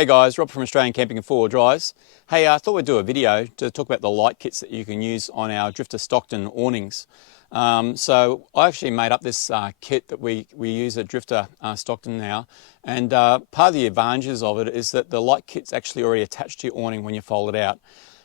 Hey guys, Rob from Australian Camping and Four-Wheel Drives. Hey, I thought we'd do a video to talk about the light kits that you can use on our Drifta Stockton awnings. So I actually made up this kit that we use at Drifta Stockton now, and part of the advantages of it is that the light kit's actually already attached to your awning when you fold it out.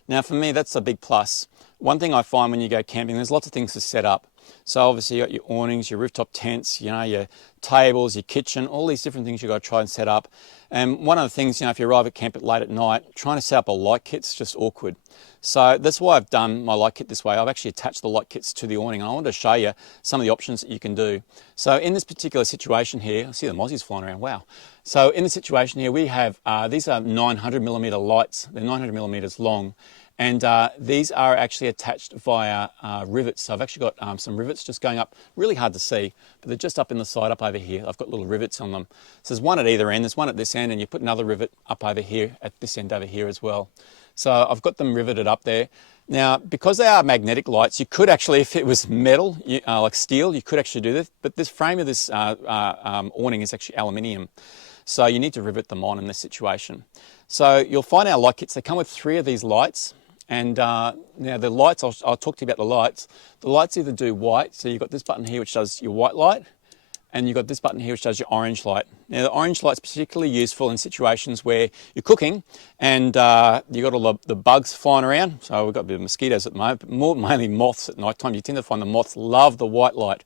Now for me, that's a big plus. One thing I find when you go camping, there's lots of things to set up. So obviously you got your awnings, your rooftop tents, your tables, your kitchen, all these different things you've got to try and set up. And one of the things, if you arrive at camp late at night, trying to set up a light kit's just awkward. So that's why I've done my light kit this way. I've actually attached the light kits to the awning, and I wanted to show you some of the options that you can do. So in this particular situation here, I see the mozzies flying around, wow. So in the situation here, we have, these are 900mm lights. They're 900mm long. And these are actually attached via rivets. So I've actually got some rivets just going up, really hard to see, but they're just up in the side up over here. I've got little rivets on them. So there's one at either end, there's one at this end, and you put another rivet up over here at this end over here as well. So I've got them riveted up there. Now, because they are magnetic lights, you could actually, if it was metal, like steel, you could actually do this, but this frame of this awning is actually aluminium. So you need to rivet them on in this situation. So you'll find our light kits, they come with 3 of these lights. And now the lights, I'll talk to you about the lights. The lights either do white, so you've got this button here which does your white light, and you've got this button here which does your orange light. Now the orange light's particularly useful in situations where you're cooking and you've got all the bugs flying around. So we've got a bit of mosquitoes at the moment, but mainly moths at night time. You tend to find the moths love the white light.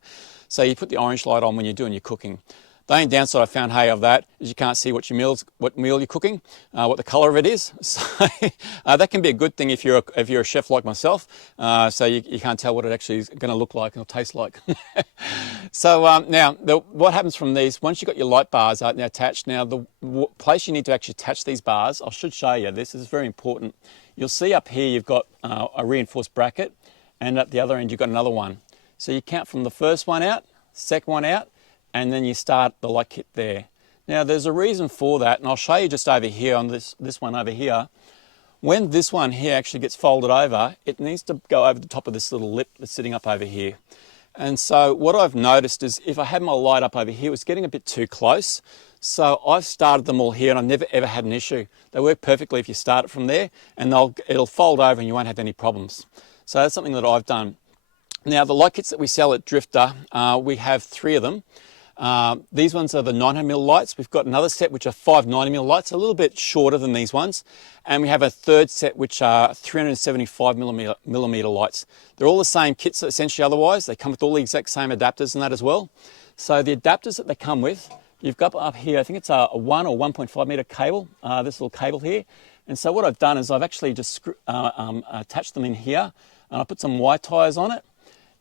So you put the orange light on when you're doing your cooking. The only downside I found, of that is you can't see what meal you're cooking, what the colour of it is. So that can be a good thing if you're a chef like myself. So you can't tell what it actually is going to look like and taste like. So now what happens from these? Once you've got your light bars now attached, now the place you need to actually attach these bars, I should show you this. This is very important. You'll see up here you've got a reinforced bracket, and at the other end you've got another one. So you count from the first one out, second one out, and then you start the light kit there. Now there's a reason for that, and I'll show you just over here on this one over here. When this one here actually gets folded over, it needs to go over the top of this little lip that's sitting up over here. And so what I've noticed is if I had my light up over here, it was getting a bit too close. So I've started them all here and I've never ever had an issue. They work perfectly if you start it from there, and it'll fold over and you won't have any problems. So that's something that I've done. Now the light kits that we sell at Drifta, we have 3 of them. These ones are the 900mm lights. We've got another set which are 590mm lights, a little bit shorter than these ones. And we have a third set which are 375mm lights. They're all the same kits essentially otherwise. They come with all the exact same adapters and that as well. So the adapters that they come with, you've got up here, I think it's a 1 or 1.5 metre cable, this little cable here. And so what I've done is I've actually just attached them in here, and I put some wire ties on it.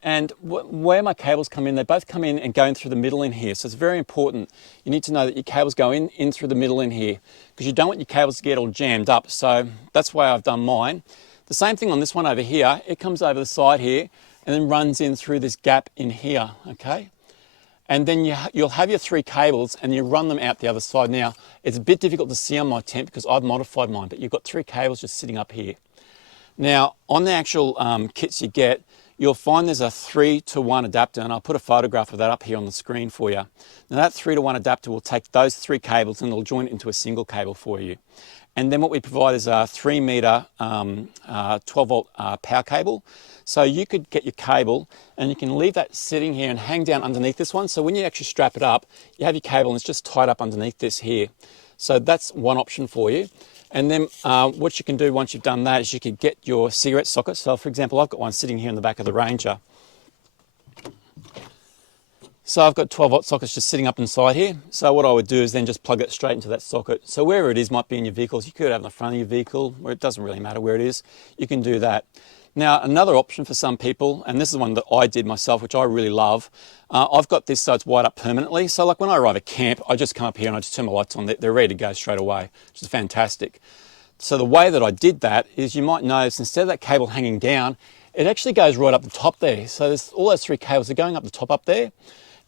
And where my cables come in, they both come in and go in through the middle in here. So it's very important. You need to know that your cables go in through the middle in here, because you don't want your cables to get all jammed up. So that's why I've done mine. The same thing on this one over here. It comes over the side here and then runs in through this gap in here, okay? And then you'll have your 3 cables and you run them out the other side. Now, it's a bit difficult to see on my tent because I've modified mine, but you've got 3 cables just sitting up here. Now, on the actual kits you get, you'll find there's a 3-to-1 adapter, and I'll put a photograph of that up here on the screen for you. Now that 3-to-1 adapter will take those 3 cables and it'll join it into a single cable for you. And then what we provide is a 3 metre 12-volt power cable. So you could get your cable and you can leave that sitting here and hang down underneath this one. So when you actually strap it up, you have your cable and it's just tied up underneath this here. So that's one option for you. And then what you can do once you've done that is you can get your cigarette socket. So for example, I've got one sitting here in the back of the Ranger. So I've got 12-volt sockets just sitting up inside here. So what I would do is then just plug it straight into that socket. So wherever it is might be in your vehicles. You could have it in the front of your vehicle, where it doesn't really matter where it is. You can do that. Now another option for some people, and this is one that I did myself, which I really love. I've got this so it's wired up permanently. So like when I arrive at camp, I just come up here and I just turn my lights on. They're ready to go straight away, which is fantastic. So the way that I did that is, you might notice instead of that cable hanging down, it actually goes right up the top there. So there's all those 3 cables are going up the top up there,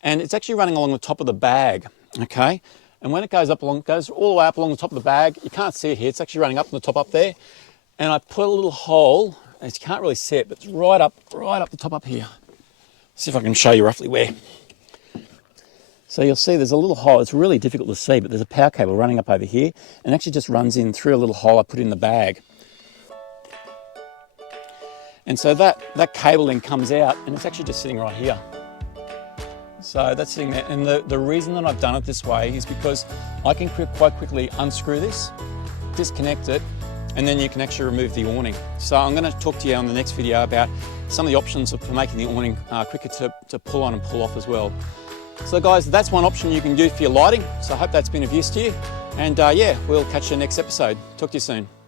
and it's actually running along the top of the bag, okay? And when it goes up along, it goes all the way up along the top of the bag. You can't see it here. It's actually running up on the top up there. And I put a little hole, and you can't really see it, but it's right up the top up here. See if I can show you roughly where. So you'll see there's a little hole. It's really difficult to see, but there's a power cable running up over here and actually just runs in through a little hole I put in the bag. And so that cable then comes out and it's actually just sitting right here. So that's sitting there. And the reason that I've done it this way is because I can quite quickly unscrew this, disconnect it, and then you can actually remove the awning. So I'm going to talk to you on the next video about some of the options for making the awning quicker to pull on and pull off as well. So guys, that's one option you can do for your lighting. So I hope that's been of use to you. And yeah, we'll catch you next episode. Talk to you soon.